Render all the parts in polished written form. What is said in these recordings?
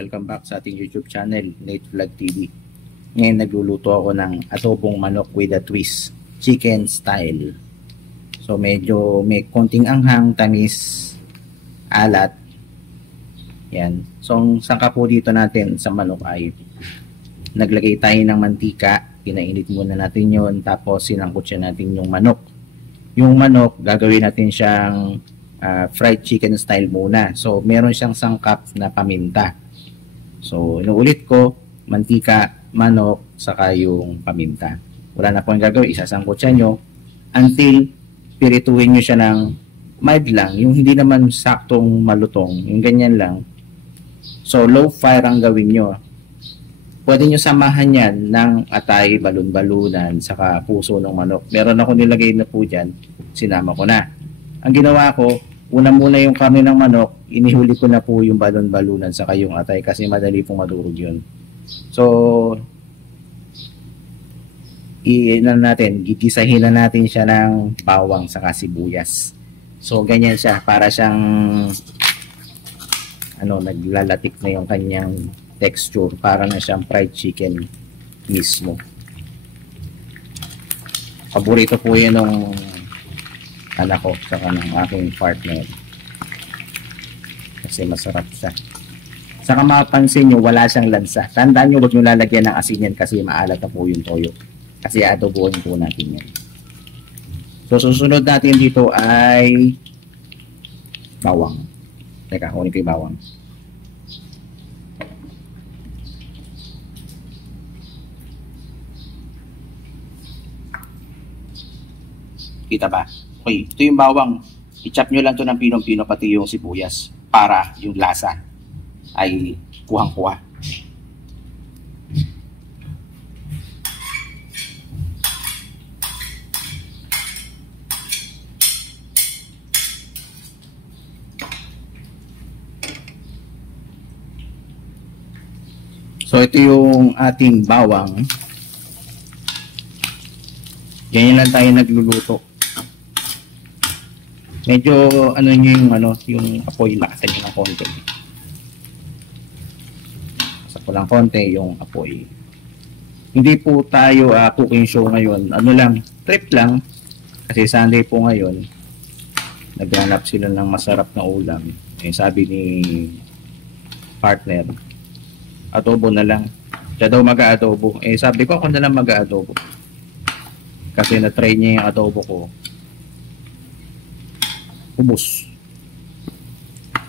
Welcome back sa ating YouTube channel, Nate Vlog TV. Ngayon nagluluto ako ng adobong manok with a twist, chicken style. So medyo may konting anghang, tamis, alat. Yan. So ang sangka po dito natin sa manok ay naglagay tayo ng mantika, pinainit muna natin yon, tapos sinangkot siya natin yung manok. Yung manok, gagawin natin siyang fried chicken style muna. So, meron siyang sangkap na paminta. So, inuulit ko, mantika, manok, saka yung paminta. Wala na po ang gagawin. Isasangkot siya nyo until pirituhin nyo siya ng mild lang. Yung hindi naman saktong malutong. Yung ganyan lang. So, low fire ang gawin nyo. Pwede nyo samahan yan ng atay, balon-balunan, saka puso ng manok. Meron ako nilagay na po dyan. Sinama ko na. Ang ginawa ko, una muna yung karne ng manok, inihuli ko na po yung balon-balunan saka yung atay kasi madali pong madurog yun. So, gigisahin na natin siya ng bawang saka sibuyas. So, ganyan siya. Para siyang naglalatik na yung kanyang texture. Para na siyang fried chicken mismo. Paborito po yun ng anak ko saka ng aking partner kasi masarap siya. Saka mapapansin nyo, wala siyang lansa. Tandaan nyo, huwag nyo lalagyan ng asin yan kasi maalat na po yung toyo kasi adobohin po natin yan. So susunod natin dito ay bawang. Teka, kunin ko yung bawang. Kita ba? Okay, ito yung bawang. I-chop nyo lang to ng pinong-pino pati yung sibuyas para yung lasa ay kuhang-kuha. So ito yung ating bawang. Ganyan lang tayo nagluluto. Medyo yung apoy, lakasan nyo ng konti. Sa ko lang konti yung apoy. Hindi po tayo cooking show ngayon. Trip lang. Kasi Sunday po ngayon. Naghanap sila ng masarap na ulam. Sabi ni partner, adobo na lang. Siya daw mag-aadobo. Sabi ko, ako na lang mag-aadobo. Kasi na-try niya yung adobo ko. Ubus.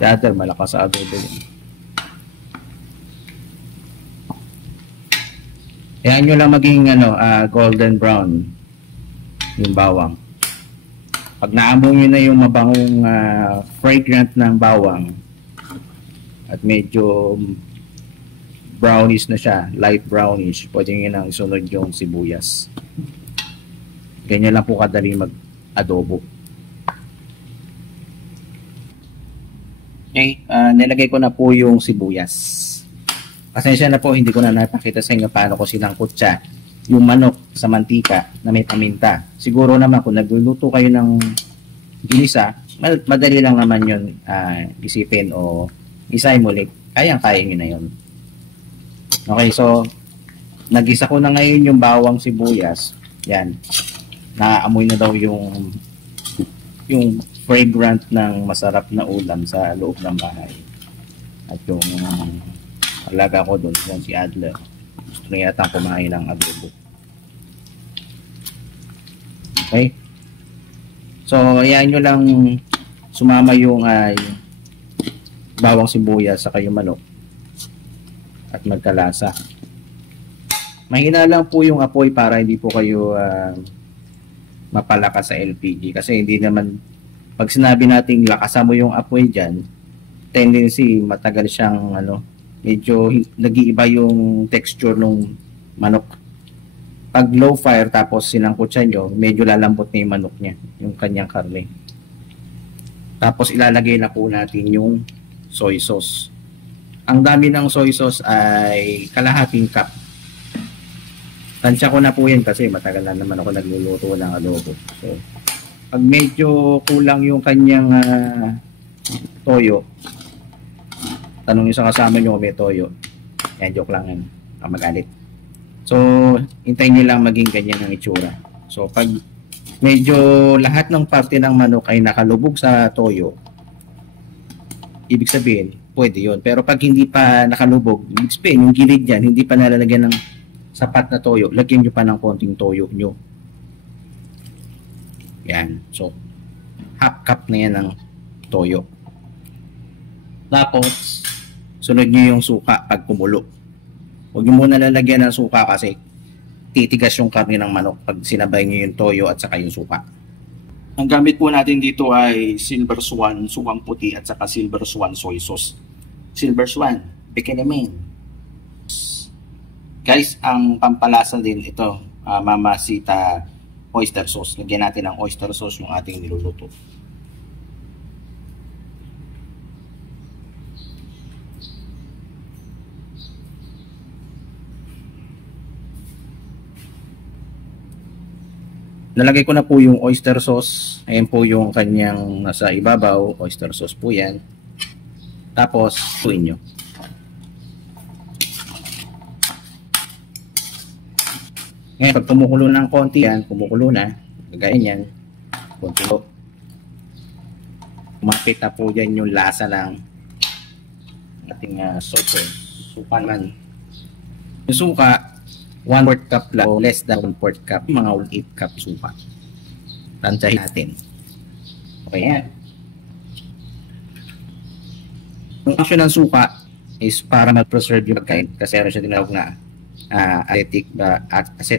Si Adler, malakas sa adobo yun. Ayan nyo lang maging golden brown yung bawang. Pag naamoy nyo na yung mabangong fragrant ng bawang at medyo brownish na siya, light brownish, pwede nyo nang isunod yung sibuyas. Ganyan lang po kadali mag-adobo. Okay, nilagay ko na po yung sibuyas. Pasensya na po, hindi ko na napakita sa inyo paano ko sinangkot siya. Yung manok sa mantika na may paminta. Siguro naman kung nagluluto kayo ng ginisa, madali lang naman yun isipin o isahin muli. Kaya nyo na yun. Okay, so nagisa ko na ngayon yung bawang sibuyas. Yan. Naamoy na daw yung fragrant ng masarap na ulam sa loob ng bahay. At yung alaga ko doon, yan si Adler. Gusto na yata kumain ng adobo. Okay? So, ayan nyo lang sumama yung bawang sibuyas sa yung manok at magkalasa. Mahina lang po yung apoy para hindi po kayo mapalakas sa LPG kasi hindi naman pag sinabi nating lakasan mo yung apoy dyan, tendency matagal siyang medyo nag-iiba yung texture ng manok. Pag low fire tapos sinangkot siya nyo, medyo lalambot na yung manok niya, yung kanyang karne. Tapos ilalagay na po natin yung soy sauce. Ang dami ng soy sauce ay kalahating cup. Tansya ko na po yan kasi matagal na naman ako nagluluto ng adobo. So, pag medyo kulang yung kanyang toyo, Tanong nyo sa kasama nyo kung may toyo. Yan, joke lang yan. Magalit. So, hintayin nyo lang maging ganyan ang itsura. So, pag medyo lahat ng parte ng manok ay nakalubog sa toyo, ibig sabihin, pwede yun. Pero pag hindi pa nakalubog, ibig sabihin, yung gilid dyan, hindi pa nalalagyan ng sapat na toyo, lagyan nyo pa ng konting toyo nyo. Yan. So, half cup na yan ng toyo. Tapos, sunod nyo yung suka pag kumulo. Huwag nyo muna lalagyan ng suka kasi titigas yung karne ng manok pag sinabay nyo yung toyo at saka yung suka. Ang gamit po natin dito ay Silver Swan, sukang puti at saka Silver Swan soy sauce. Silver Swan, Bikinimin. Guys, ang pampalasa din ito, Mamacita oyster sauce. Lagyan natin ng oyster sauce yung ating niluluto. Nalagay ko na po yung oyster sauce. Ayan po yung kanyang nasa ibabaw. Oyster sauce po yan. Tapos, tuin nyo. Ngayon, pag kumukulo ng konti yan, kumukulo na. Gagayin yan. Kumukulo. Kumapit na po dyan yung lasa ng ating sauce. Suka naman. Yung suka, 1/4 cup lang o less than 1/4 cup, mga 1/8 cup suka. Tansyahin natin. Okay yan. Yung action ng suka is para mag-preserve yung pagkain kasi ano siya tinawag na acetic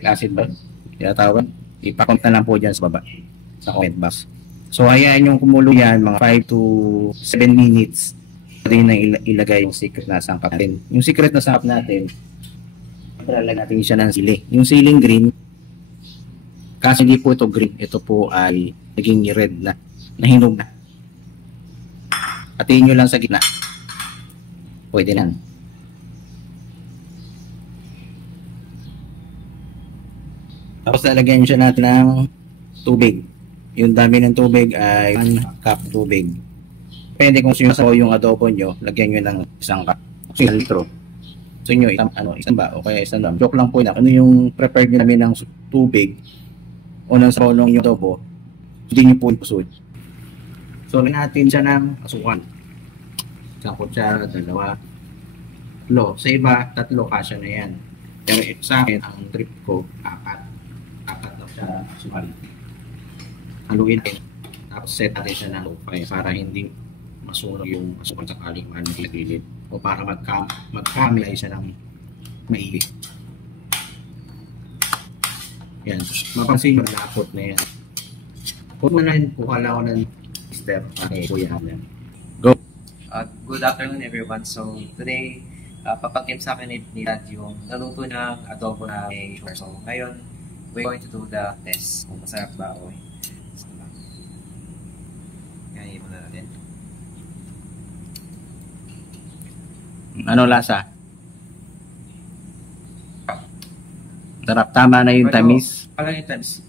acid ba? Tinatawag. Ipakomment na lang po dyan sa baba sa comment box. So ayan yung kumulo yan, mga 5 to 7 minutes. Pwede na ilagay yung secret na sangkap natin. Yung secret na sangkap natin, lalagyan natin siya ng sili. Yung siling green, kasi hindi po ito green, ito po ay naging red na, nahinog na. Hatiin nyo lang sa gitna. Pwede na. Tapos lalagyan siya natin ng tubig. Yung dami ng tubig ay 1 cup tubig. Depende kung sino yung adobo nyo, lagyan nyo ng 1 cup. 1 litro. So nyo, isang ba o kaya isang lang. Joke lang po na. Ano yung prepared nyo namin ng tubig o ng sabaw yung adobo, hindi nyo po ipusun. So, natin siya ng asukan. Isang kutsara, 2, 3. Sa iba, 3 kasya na yan. Pero sa akin, ang trip ko, 4. 4 na siya asukan. Haluin natin. Tapos set natin siya ng lupay para hindi masunog yung asukan sakaling managilid. O para mag-caramelize siya ng maigi. Yan. Mapansin yung lapot na yan. Huwag manahin po kala ko ng step. Okay, kuya yan. Go! Good afternoon everyone. So today, papagkim sa akin ni Dad yung naluto ng adobo na may sugar. So ngayon, we're going to do the test kung masarap ba o ngayon muna natin. Ano lasa? Sarap, tama na yung tamis. Parang yung tamis.